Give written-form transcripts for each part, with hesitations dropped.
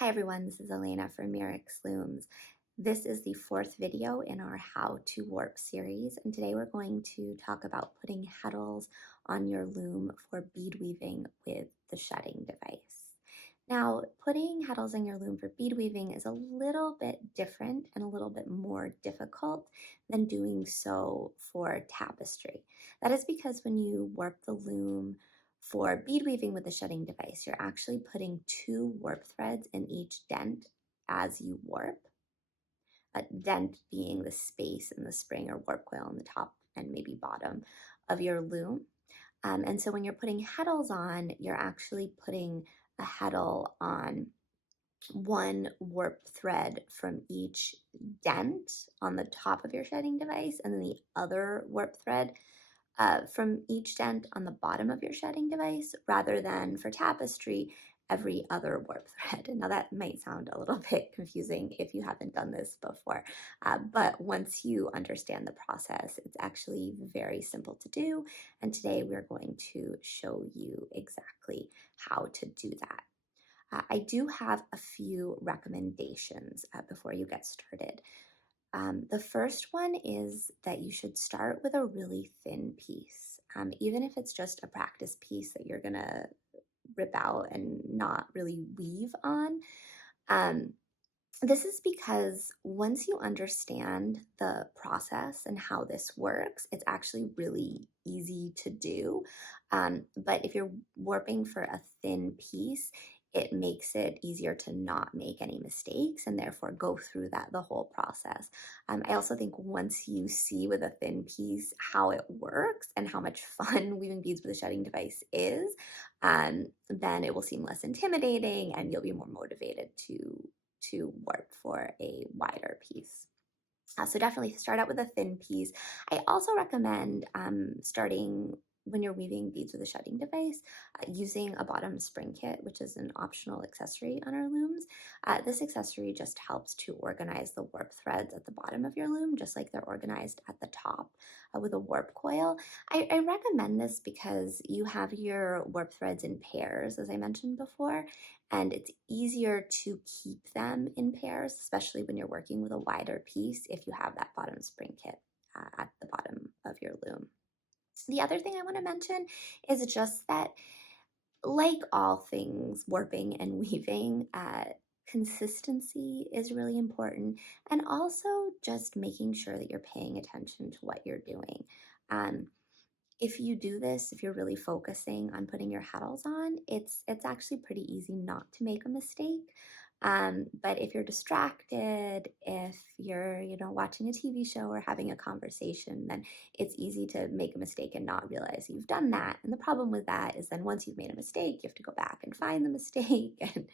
Hi everyone, this is Elena from Mirix Looms. This is the fourth video in our How to Warp series, and today we're going to talk about putting heddles on your loom for bead weaving with the shedding device. Now, putting heddles on your loom for bead weaving is a little bit different and a little bit more difficult than doing so for tapestry. That is because when you warp the loom for bead weaving with the shedding device, you're actually putting two warp threads in each dent as you warp. A dent being the space in the spring or warp coil on the top and maybe bottom of your loom. And so when you're putting heddles on, you're actually putting a heddle on one warp thread from each dent on the top of your shedding device, and then the other warp thread from each dent on the bottom of your shedding device, rather than for tapestry, every other warp thread. Now that might sound a little bit confusing if you haven't done this before, but once you understand the process, it's actually very simple to do. And today we're going to show you exactly how to do that. I do have a few recommendations before you get started. The first one is that you should start with a really thin piece, even if it's just a practice piece that you're gonna rip out and not really weave on. Um, this is because once you understand the process and how this works, it's actually really easy to do. But if you're warping for a thin piece, it makes it easier to not make any mistakes and therefore go through the whole process. I also think once you see with a thin piece how it works and how much fun weaving beads with a shedding device is, then it will seem less intimidating and you'll be more motivated to warp for a wider piece. So definitely start out with a thin piece. I also recommend starting when you're weaving beads with a shedding device, using a bottom spring kit, which is an optional accessory on our looms. This accessory just helps to organize the warp threads at the bottom of your loom, just like they're organized at the top with a warp coil. I recommend this because you have your warp threads in pairs, as I mentioned before, and it's easier to keep them in pairs, especially when you're working with a wider piece if you have that bottom spring kit at the bottom of your loom. The other thing I want to mention is just that, like all things warping and weaving, consistency is really important, and also just making sure that you're paying attention to what you're doing. Um, if you do this, if you're really focusing on putting your heddles on, it's actually pretty easy not to make a mistake. But if you're distracted, if you're watching a TV show or having a conversation, then it's easy to make a mistake and not realize you've done that. And the problem with that is then once you've made a mistake, you have to go back and find the mistake, and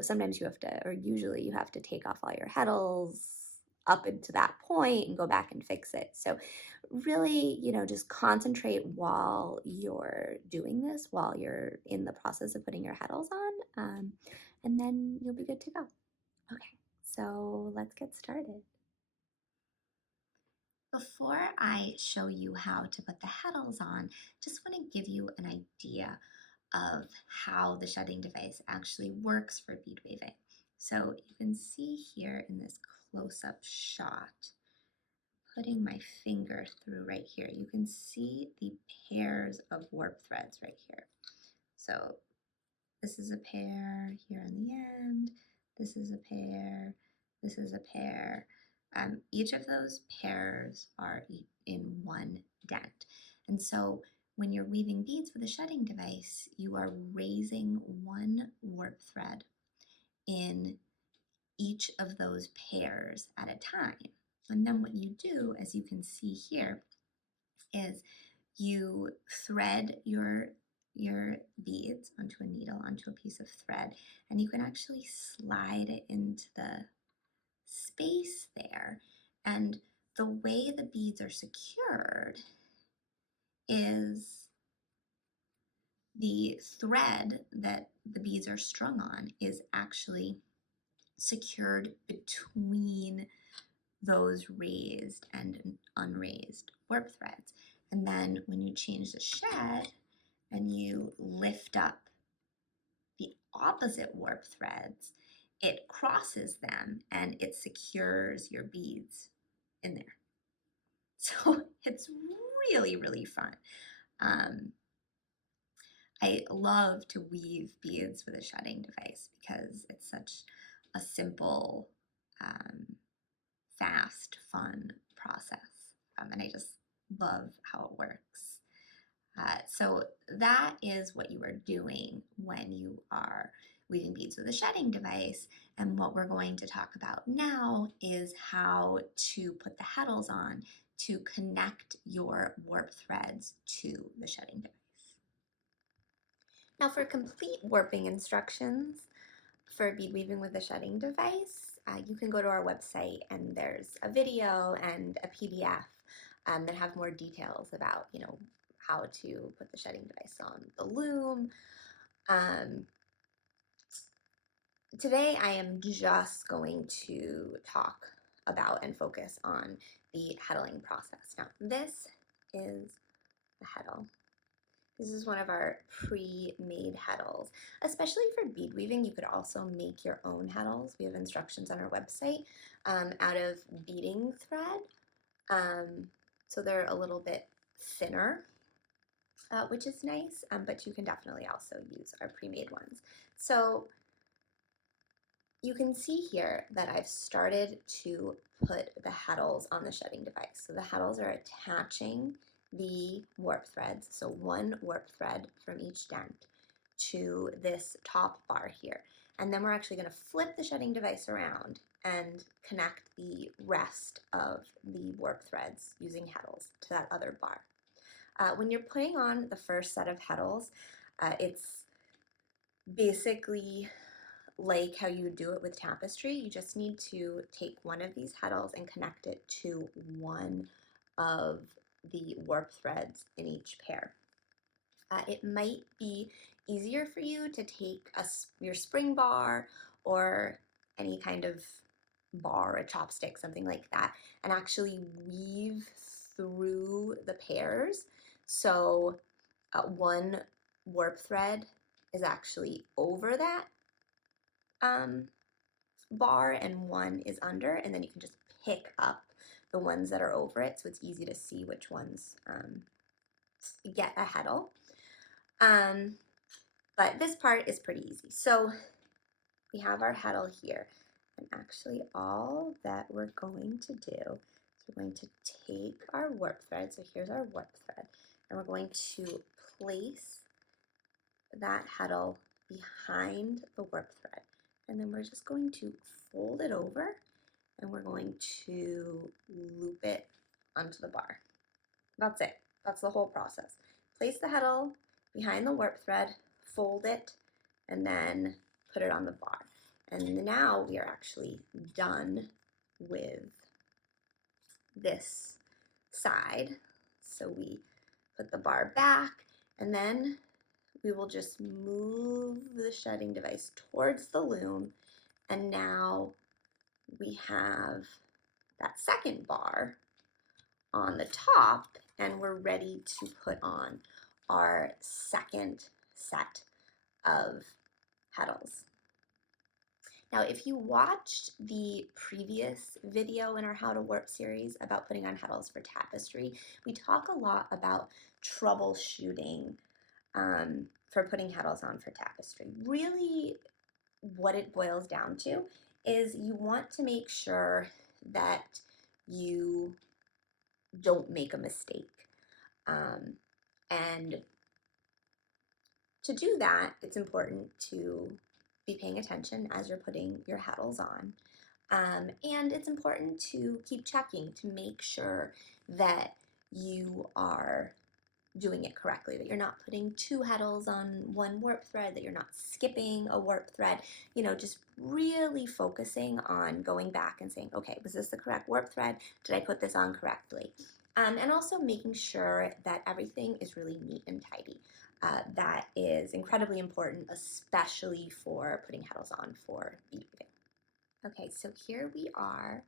sometimes you have to, or usually you have to take off all your heddles up into that point and go back and fix it. So really, just concentrate while you're doing this, while you're in the process of putting your heddles on, and then you'll be good to go. Okay, so let's get started. Before I show you how to put the heddles on, just want to give you an idea of how the shedding device actually works for bead weaving. So you can see here in this close-up shot, putting my finger through right here, you can see the pairs of warp threads right here. So this is a pair here on the end, this is a pair, this is a pair. Each of those pairs are in one dent. And so when you're weaving beads with a shedding device, you are raising one warp thread in each of those pairs at a time. And then what you do, as you can see here, is you thread your beads onto a needle, onto a piece of thread, and you can actually slide it into the space there. And the way the beads are secured is the thread that the beads are strung on is actually secured between those raised and unraised warp threads. And then when you change the shed and you lift up the opposite warp threads, it crosses them and it secures your beads in there. So it's really, really fun. I love to weave beads with a shedding device because it's such a simple, fast, fun process. And I just love how it works. So that is what you are doing when you are weaving beads with a shedding device. And what we're going to talk about now is how to put the heddles on to connect your warp threads to the shedding device. Now for complete warping instructions for bead weaving with a shedding device, you can go to our website and there's a video and a PDF that have more details about, how to put the shedding device on the loom. Today I am just going to talk about and focus on the heddling process. Now this is the heddle. This is one of our pre-made heddles. Especially for bead weaving, you could also make your own heddles. We have instructions on our website out of beading thread. So they're a little bit thinner, which is nice, but you can definitely also use our pre-made ones. So you can see here that I've started to put the heddles on the shedding device. So the heddles are attaching the warp threads, so one warp thread from each dent, to this top bar here. And then we're actually going to flip the shedding device around and connect the rest of the warp threads using heddles to that other bar. When you're putting on the first set of heddles, it's basically like how you would do it with tapestry. You just need to take one of these heddles and connect it to one of the warp threads in each pair. It might be easier for you to take your spring bar or any kind of bar, a chopstick, something like that, and actually weave through the pairs. So one warp thread is actually over that bar and one is under, and then you can just pick up the ones that are over it, so it's easy to see which ones get a heddle. But this part is pretty easy. So we have our heddle here, and actually all that we're going to do is we're going to take our warp thread, so here's our warp thread, and we're going to place that heddle behind the warp thread. And then we're just going to fold it over and we're going to loop it onto the bar. That's it. That's the whole process. Place the heddle behind the warp thread, fold it, and then put it on the bar. And now we are actually done with this side. So we put the bar back and then we will just move the shedding device towards the loom, and now we have that second bar on the top, and we're ready to put on our second set of heddles. Now, if you watched the previous video in our How to Warp series about putting on heddles for tapestry, we talk a lot about troubleshooting for putting heddles on for tapestry. Really, what it boils down to is you want to make sure that you don't make a mistake. And to do that, it's important to be paying attention as you're putting your heddles on. And it's important to keep checking to make sure that you are doing it correctly, that you're not putting two heddles on one warp thread, that you're not skipping a warp thread, just really focusing on going back and saying, okay, was this the correct warp thread? Did I put this on correctly? And also making sure that everything is really neat and tidy. That is incredibly important, especially for putting heddles on for bead weaving. Okay, so here we are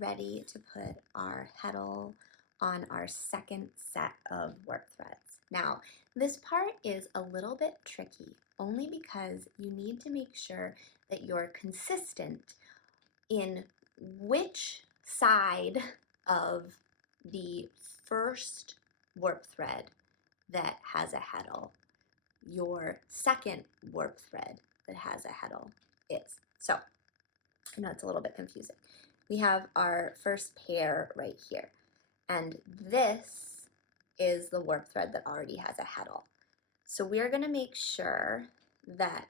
ready to put our heddle on our second set of warp threads. Now, this part is a little bit tricky, only because you need to make sure that you're consistent in which side of the first warp thread that has a heddle your second warp thread that has a heddle is. So, I know it's a little bit confusing. We have our first pair right here, and this is the warp thread that already has a heddle. So we're going to make sure that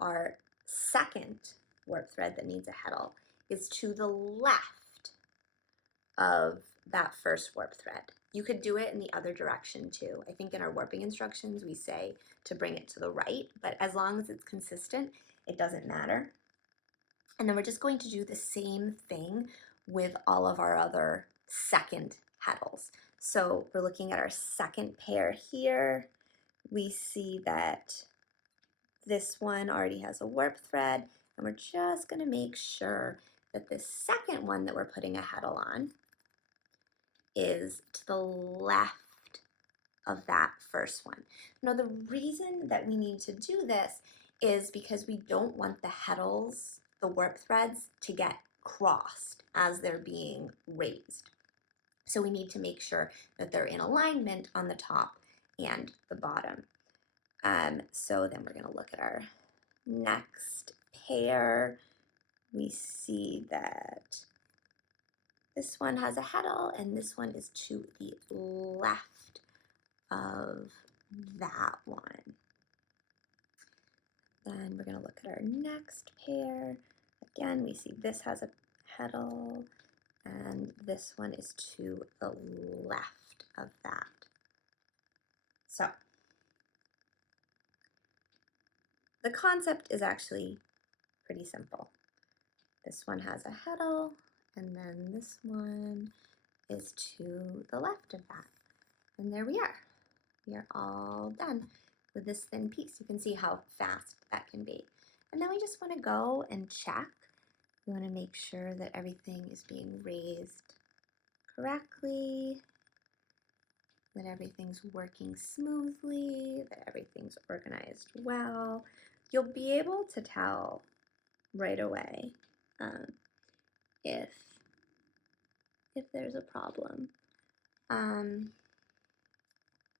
our second warp thread that needs a heddle is to the left of that first warp thread. You could do it in the other direction too. I think in our warping instructions we say to bring it to the right, but as long as it's consistent, it doesn't matter. And then we're just going to do the same thing with all of our other second heddles. So we're looking at our second pair here. We see that this one already has a warp thread, and we're just going to make sure that the second one that we're putting a heddle on is to the left of that first one. Now, the reason that we need to do this is because we don't want the heddles, the warp threads, to get crossed as they're being raised. So we need to make sure that they're in alignment on the top and the bottom. So then we're going to look at our next pair. We see that this one has a heddle and this one is to the left of that one. Then we're going to look at our next pair. Again, we see this has a heddle and this one is to the left of that. So the concept is actually pretty simple. This one has a heddle, and then this one is to the left of that. And there we are. We are all done with this thin piece. You can see how fast that can be. And then we just want to go and check. We want to make sure that everything is being raised correctly, that everything's working smoothly, that everything's organized well. You'll be able to tell right away if there's a problem.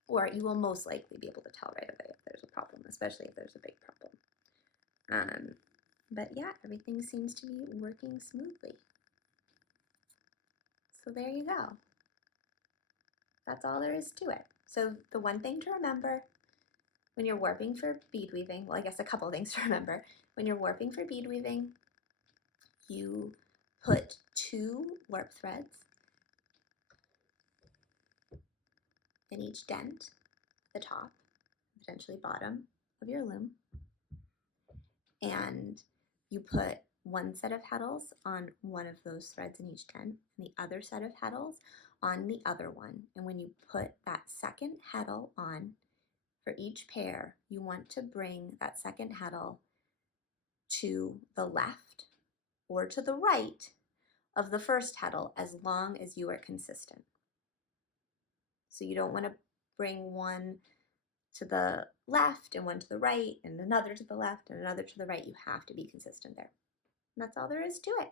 Or you will most likely be able to tell right away if there's a problem, especially if there's a big problem. But yeah, everything seems to be working smoothly. So there you go. That's all there is to it. So the one thing to remember when you're warping for bead weaving, well, I guess a couple things to remember. When you're warping for bead weaving, you put 2 warp threads in each dent, the top, potentially bottom of your loom, and you put one set of heddles on one of those threads in each dent and the other set of heddles on the other one. And when you put that second heddle on for each pair, you want to bring that second heddle to the left or to the right of the first heddle as long as you are consistent. So you don't want to bring one to the left and one to the right and another to the left and another to the right. You have to be consistent there. And that's all there is to it.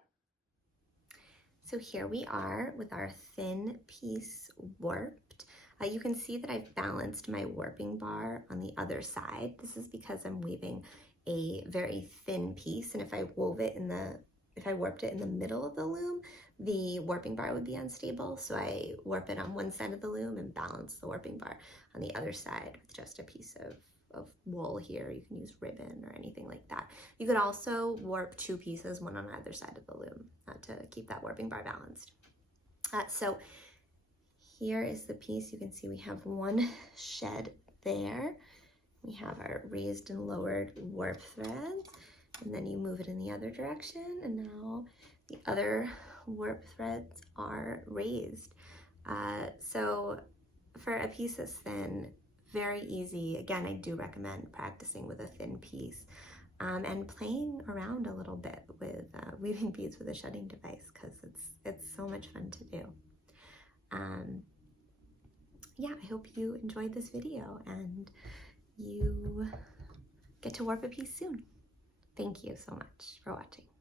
So here we are with our thin piece warped. You can see that I've balanced my warping bar on the other side. This is because I'm weaving a very thin piece, and if I warped it in the middle of the loom, the warping bar would be unstable. So I warp it on one side of the loom and balance the warping bar on the other side with just a piece of wool here. You can use ribbon or anything like that. You could also warp 2 pieces, one on either side of the loom, to keep that warping bar balanced. So here is the piece. You can see we have one shed there. We have our raised and lowered warp threads, and then you move it in the other direction, and now the other warp threads are raised. So for a piece this thin, very easy. Again, I do recommend practicing with a thin piece and playing around a little bit with weaving beads with a shedding device, because it's so much fun to do. yeah, I hope you enjoyed this video and you get to warp a piece soon. Thank you so much for watching.